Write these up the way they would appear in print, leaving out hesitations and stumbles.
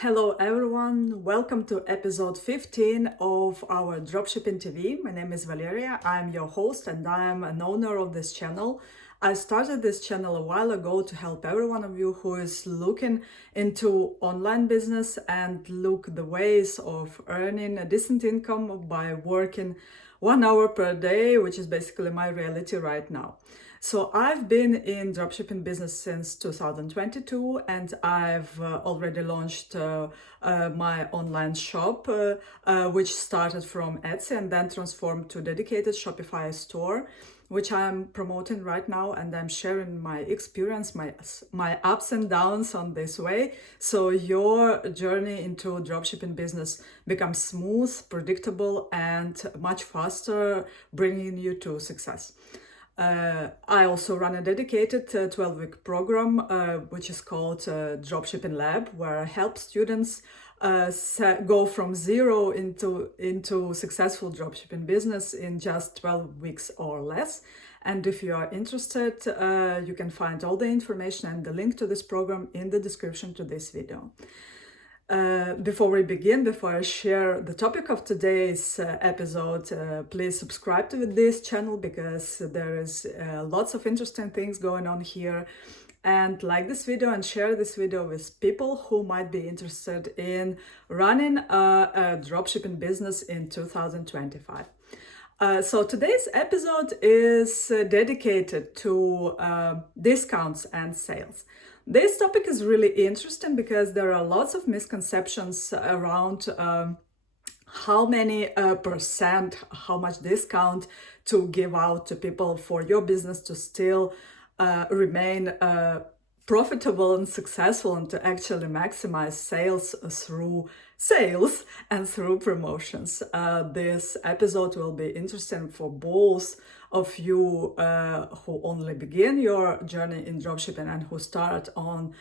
Hello everyone, welcome to episode 15 of our Dropshipping TV. My name is Valeria, I'm your host and I'm an owner of this channel. I started this channel a while ago to help every one of you who is looking into online business and look the ways of earning a decent income by working 1 hour per day, which is basically my reality right now. So I've been in dropshipping business since 2022 and I've already launched my online shop, which started from Etsy and then transformed to dedicated Shopify store, which I'm promoting right now, and I'm sharing my experience, my ups and downs on this way, so your journey into dropshipping business becomes smooth, predictable, and much faster, bringing you to success. I also run a dedicated 12-week program, which is called Dropshipping Lab, where I help students go from zero into successful dropshipping business in just 12 weeks or less. And if you are interested, you can find all the information and the link to this program in the description to this video. Before I share the topic of today's episode, please subscribe to this channel because there is lots of interesting things going on here. And like this video and share this video with people who might be interested in running a dropshipping business in 2025. So today's episode is dedicated to discounts and sales. This topic is really interesting because there are lots of misconceptions around how many percent, how much discount to give out to people for your business to still remain profitable and successful, and to actually maximize sales through sales and through promotions. This episode will be interesting for both of you who only begin your journey in dropshipping and who start on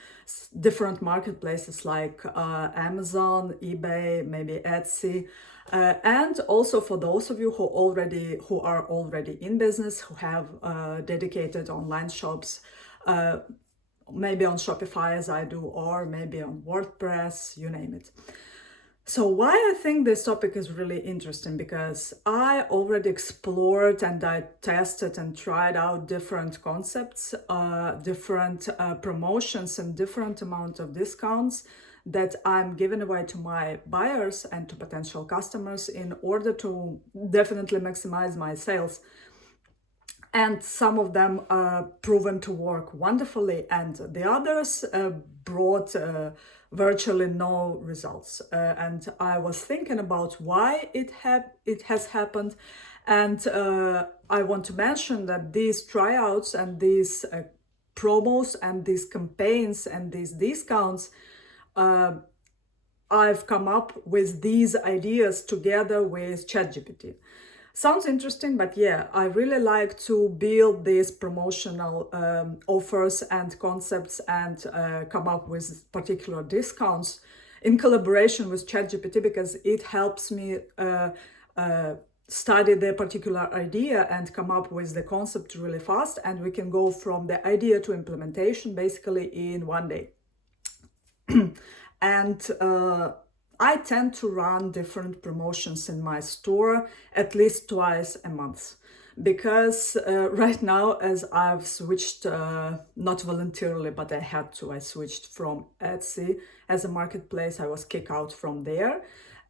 different marketplaces like Amazon, eBay, maybe Etsy. And also for those of you who are already in business, who have dedicated online shops, maybe on Shopify as I do, or maybe on WordPress, you name it. So why I think this topic is really interesting, because I already explored and I tested and tried out different concepts, different promotions and different amount of discounts that I'm giving away to my buyers and to potential customers in order to definitely maximize my sales. And some of them proven to work wonderfully, and the others brought virtually no results. And I was thinking about why it has happened, and I want to mention that these tryouts and these promos and these campaigns and these discounts, I've come up with these ideas together with ChatGPT. Sounds interesting, but yeah, I really like to build these promotional offers and concepts and come up with particular discounts in collaboration with ChatGPT, because it helps me study the particular idea and come up with the concept really fast, and we can go from the idea to implementation basically in one day. And I tend to run different promotions in my store at least twice a month, because right now, as I've switched, not voluntarily, but I had to, I switched from Etsy as a marketplace. I was kicked out from there,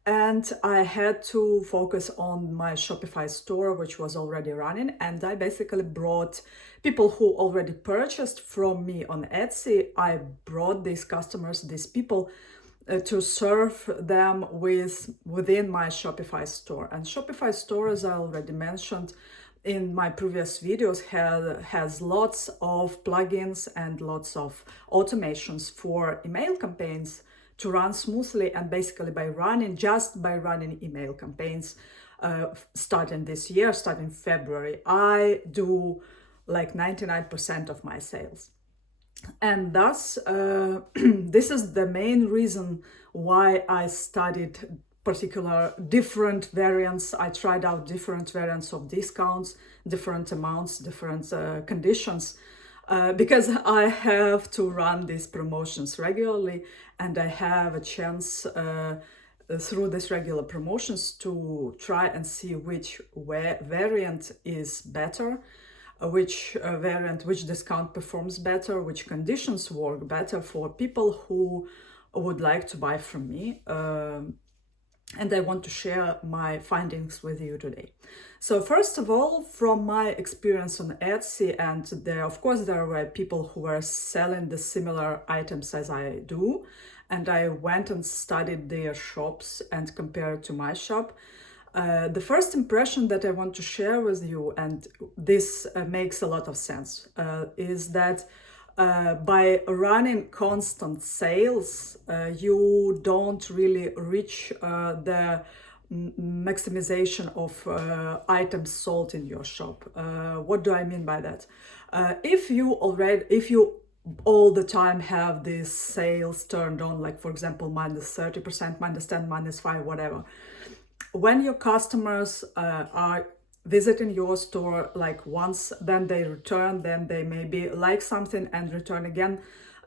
and I had to focus on my Shopify store, which was already running. And I basically brought people who already purchased from me on Etsy. I brought these customers, these people, to serve them within my Shopify store. And Shopify store, as I already mentioned in my previous videos, has lots of plugins and lots of automations for email campaigns to run smoothly. And basically by running email campaigns, starting this year, starting February, I do like 99% of my sales. And thus, this is the main reason why I studied different variants. I tried out different variants of discounts, different amounts, different conditions, because I have to run these promotions regularly, and I have a chance through these regular promotions to try and see which variant is better, which discount performs better, which conditions work better for people who would like to buy from me. And I want to share my findings with you today. So first of all, from my experience on Etsy, and of course there were people who were selling the similar items as I do, and I went and studied their shops and compared to my shop. The first impression that I want to share with you, and this makes a lot of sense, is that by running constant sales, you don't really reach the maximization of items sold in your shop. What do I mean by that? If you all the time have these sales turned on, like for example, -30%, -10, -5, whatever, when your customers are visiting your store like once, then they return, then they maybe like something and return again.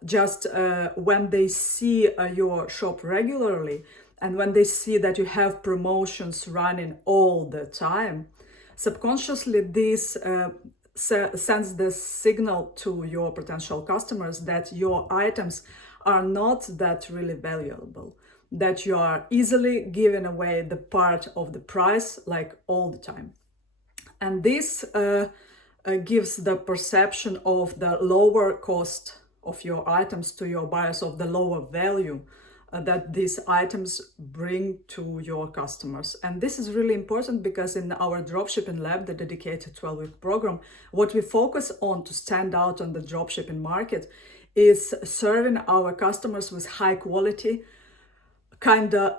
Just when they see your shop regularly, and when they see that you have promotions running all the time, subconsciously this sends the signal to your potential customers that your items are not that really valuable, that you are easily giving away the part of the price like all the time. And this gives the perception of the lower cost of your items to your buyers, of the lower value that these items bring to your customers. And this is really important because in our dropshipping lab, the dedicated 12-week program, what we focus on to stand out on the dropshipping market is serving our customers with high quality, kind of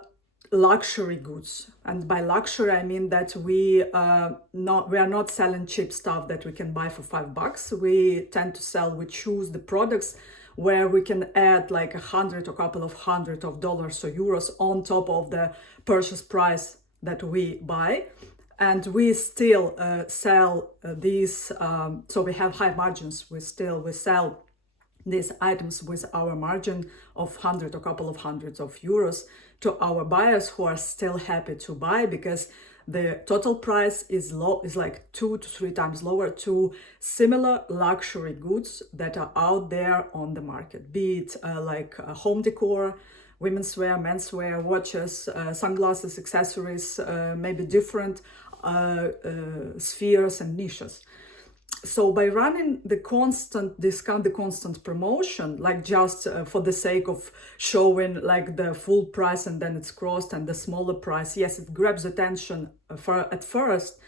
luxury goods. And by luxury, I mean that we are not selling cheap stuff that we can buy for $5. We choose the products where we can add like $100 or a couple of hundred of dollars or euros on top of the purchase price that we buy. And we still sell these, so we have high margins. We sell these items with our margin of 100 or a couple of hundreds of euros to our buyers, who are still happy to buy because the total price is like 2 to 3 times lower to similar luxury goods that are out there on the market, be it like home decor, women's wear, menswear, watches, sunglasses, accessories, maybe different spheres and niches. So by running the constant discount, the constant promotion, like just for the sake of showing like the full price and then it's crossed, and the smaller price, yes, it grabs attention at first,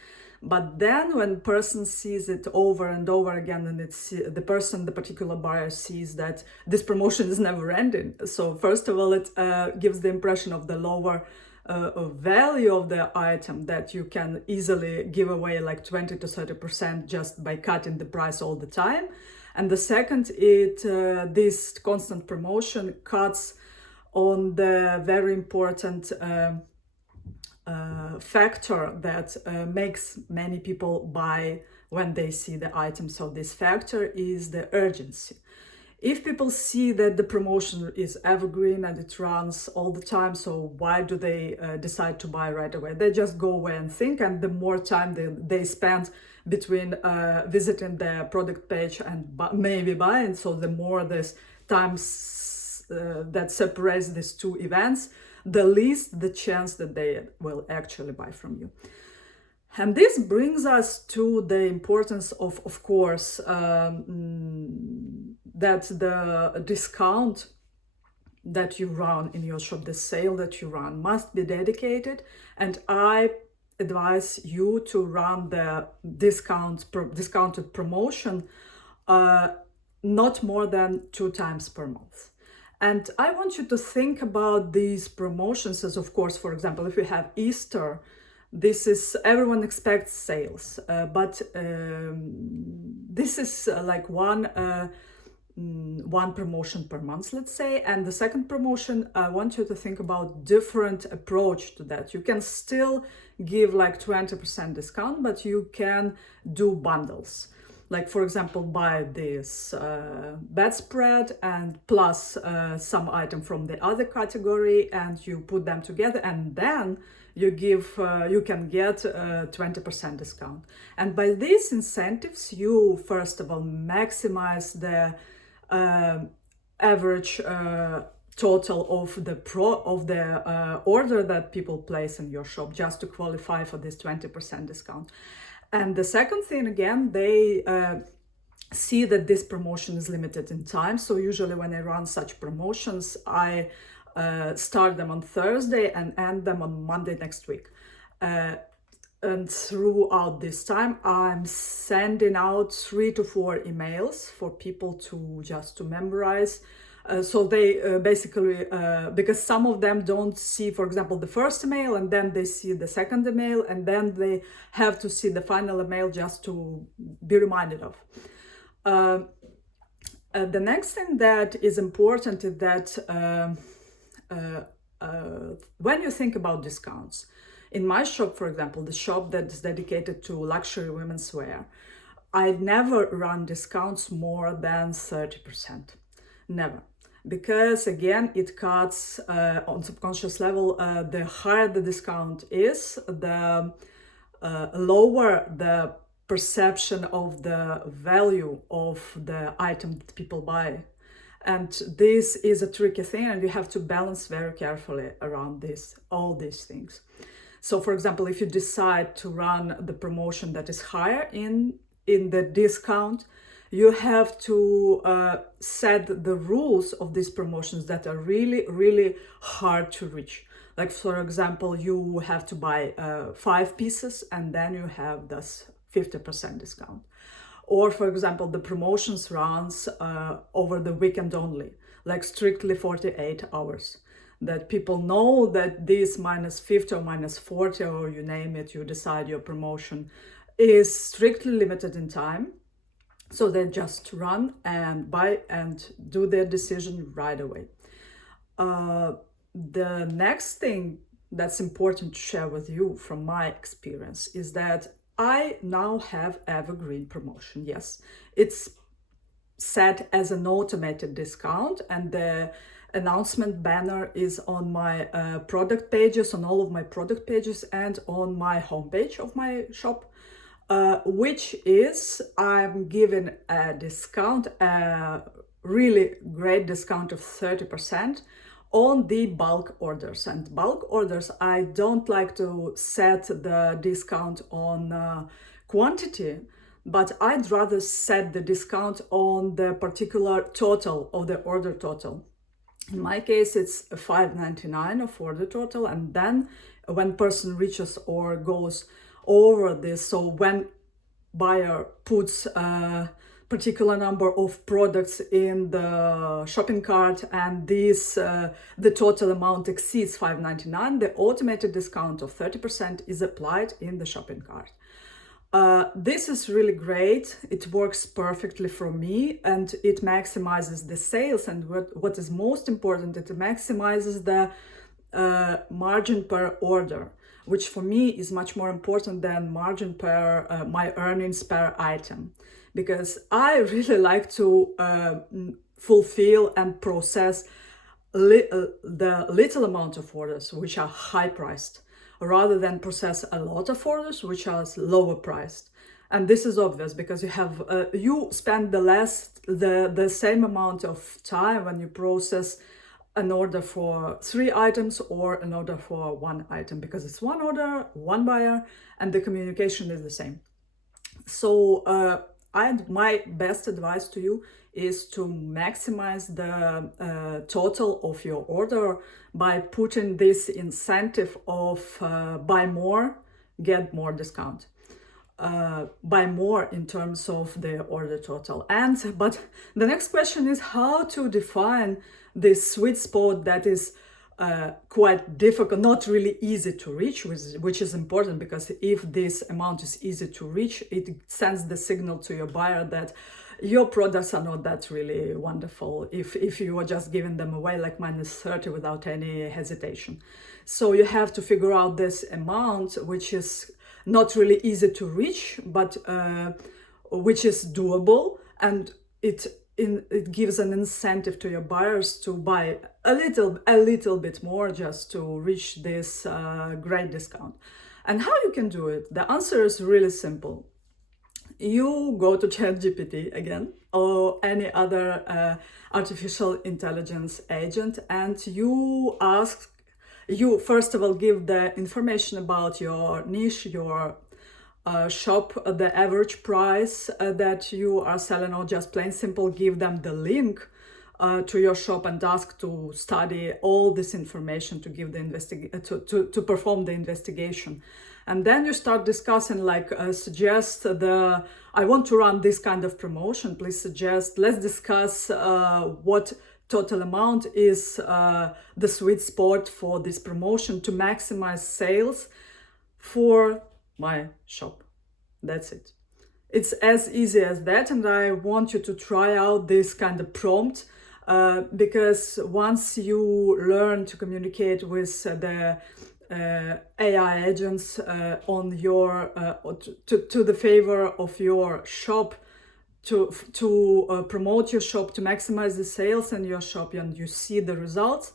but then when person sees it over and over again, and the particular buyer sees that this promotion is never ending. So first of all, it gives the impression of the lower value of the item, that you can easily give away like 20 to 30% just by cutting the price all the time. And the second, this constant promotion cuts on the very important factor that makes many people buy when they see the item. So this factor is the urgency. If people see that the promotion is evergreen and it runs all the time, so why do they decide to buy right away? They just go away and think, and the more time they spend between visiting the product page and maybe buying, so the more this time that separates these two events, the least the chance that they will actually buy from you. And this brings us to the importance of course, that the discount that you run in your shop, the sale that you run, must be dedicated. And I advise you to run the discounted promotion not more than 2 times per month. And I want you to think about these promotions as, of course, for example, if we have Easter, everyone expects sales, but this is like one promotion per month, let's say. And the second promotion, I want you to think about different approach to that. You can still give like 20% discount, but you can do bundles. like for example, buy this bedspread and plus some item from the other category, and you put them together, and then you can get a 20% discount. And by these incentives, you first of all maximize the average total of the order that people place in your shop, just to qualify for this 20% discount. And the second thing, again, they see that this promotion is limited in time. So usually when I run such promotions, I start them on Thursday and end them on Monday next week. And throughout this time, I'm sending out 3 to 4 emails for people to memorize. So they basically, because some of them don't see, for example, the first email, and then they see the second email, and then they have to see the final email just to be reminded of. The next thing that is important is that when you think about discounts, in my shop, for example, the shop that is dedicated to luxury women's wear, I never run discounts more than 30%. Never. Because again, it cuts on subconscious level, the higher the discount is, the lower the perception of the value of the item that people buy. And this is a tricky thing, and you have to balance very carefully around all these things. So for example, if you decide to run the promotion that is higher in the discount, you have to set the rules of these promotions that are really, really hard to reach. Like, for example, you have to buy 5 pieces, and then you have this 50% discount. Or, for example, the promotions runs over the weekend only, like strictly 48 hours. That people know that this minus 50 or minus 40, or you name it, you decide your promotion, is strictly limited in time. So they just run and buy and do their decision right away. The next thing that's important to share with you from my experience is that I now have evergreen promotion. Yes, it's set as an automated discount, and the announcement banner is on my product pages, on all of my product pages, and on my homepage of my shop. Which is, I'm giving a discount, a really great discount of 30% on the bulk orders. And bulk orders, I don't like to set the discount on quantity, but I'd rather set the discount on the particular total of the order total. In my case, it's $5.99 of order total, and then when person reaches or goes over this, so when buyer puts a particular number of products in the shopping cart and this the total amount exceeds $5.99, the automated discount of 30% is applied in the shopping cart. This is really great. It works perfectly for me, and it maximizes the sales, and what is most important, it maximizes the margin per order, which for me is much more important than margin per my earnings per item, because I really like to fulfill and process the little amount of orders which are high priced, rather than process a lot of orders which are lower priced. And this is obvious because you spend the same amount of time when you process an order for 3 items or an order for 1 item, because it's one order, one buyer, and the communication is the same. So my best advice to you is to maximize the total of your order by putting this incentive of buy more, get more discount. Buy more in terms of the order total. But the next question is how to define this sweet spot that is quite difficult, not really easy to reach, which is important, because if this amount is easy to reach, it sends the signal to your buyer that your products are not that really wonderful if you are just giving them away like minus 30 without any hesitation. So you have to figure out this amount, which is not really easy to reach, but which is doable, and it gives an incentive to your buyers to buy a little bit more just to reach this great discount. And how you can do it? The answer is really simple. You go to ChatGPT again, or any other artificial intelligence agent, and you first of all give the information about your niche, your shop, the average price that you are selling, or just plain simple give them the link to your shop and ask to study all this information to give the to perform the investigation. And then you start discussing, like suggest I want to run this kind of promotion, please suggest, let's discuss what total amount is the sweet spot for this promotion to maximize sales for my shop. That's it. It's as easy as that, and I want you to try out this kind of prompt because once you learn to communicate with the AI agents on your to the favor of your shop, to promote your shop, to maximize the sales in your shop, and you see the results,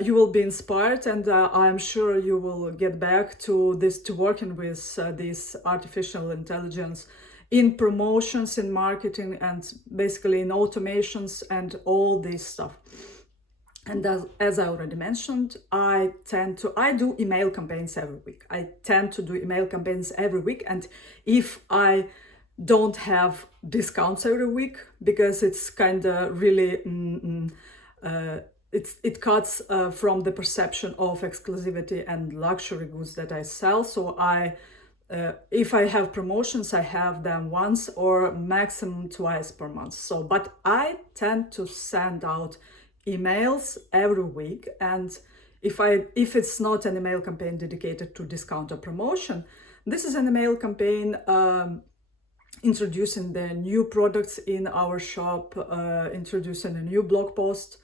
you will be inspired, and I'm sure you will get back to working with this artificial intelligence in promotions, in marketing, and basically in automations and all this stuff. And as I already mentioned, I do email campaigns every week. I tend to do email campaigns every week, and if I don't have discounts every week, because it's kind of really it cuts from the perception of exclusivity and luxury goods that I sell. So if I have promotions, I have them once or maximum twice per month. So, but I tend to send out emails every week, and if it's not an email campaign dedicated to discount or promotion, this is an email campaign introducing the new products in our shop, introducing a new blog post,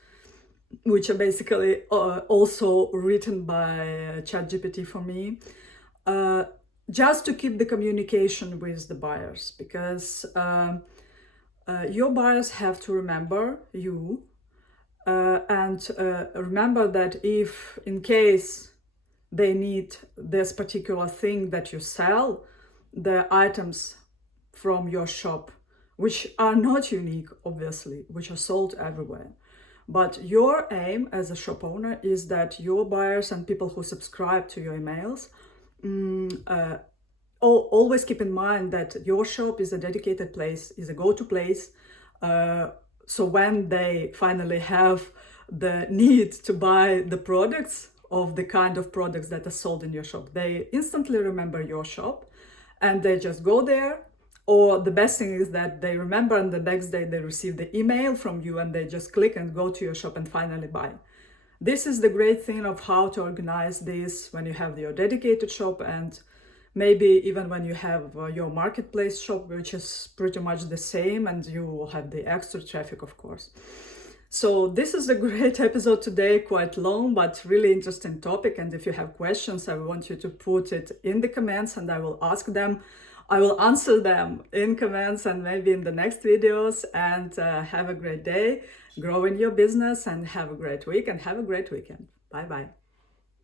which are basically also written by ChatGPT for me, just to keep the communication with the buyers, because your buyers have to remember you, and remember that if in case they need this particular thing that you sell, the items from your shop, which are not unique, obviously, which are sold everywhere. But your aim as a shop owner is that your buyers and people who subscribe to your emails always keep in mind that your shop is a dedicated place, is a go-to place. So when they finally have the need to buy the products of the kind of products that are sold in your shop, they instantly remember your shop and they just go there. Or the best thing is that they remember, and the next day they receive the email from you and they just click and go to your shop and finally buy. This is the great thing of how to organize this when you have your dedicated shop, and maybe even when you have your marketplace shop, which is pretty much the same, and you will have the extra traffic, of course. So this is a great episode today, quite long, but really interesting topic. And if you have questions, I want you to put it in the comments and I will ask them. I will answer them in comments and maybe in the next videos. And have a great day, grow in your business, and have a great week and have a great weekend. Bye-bye.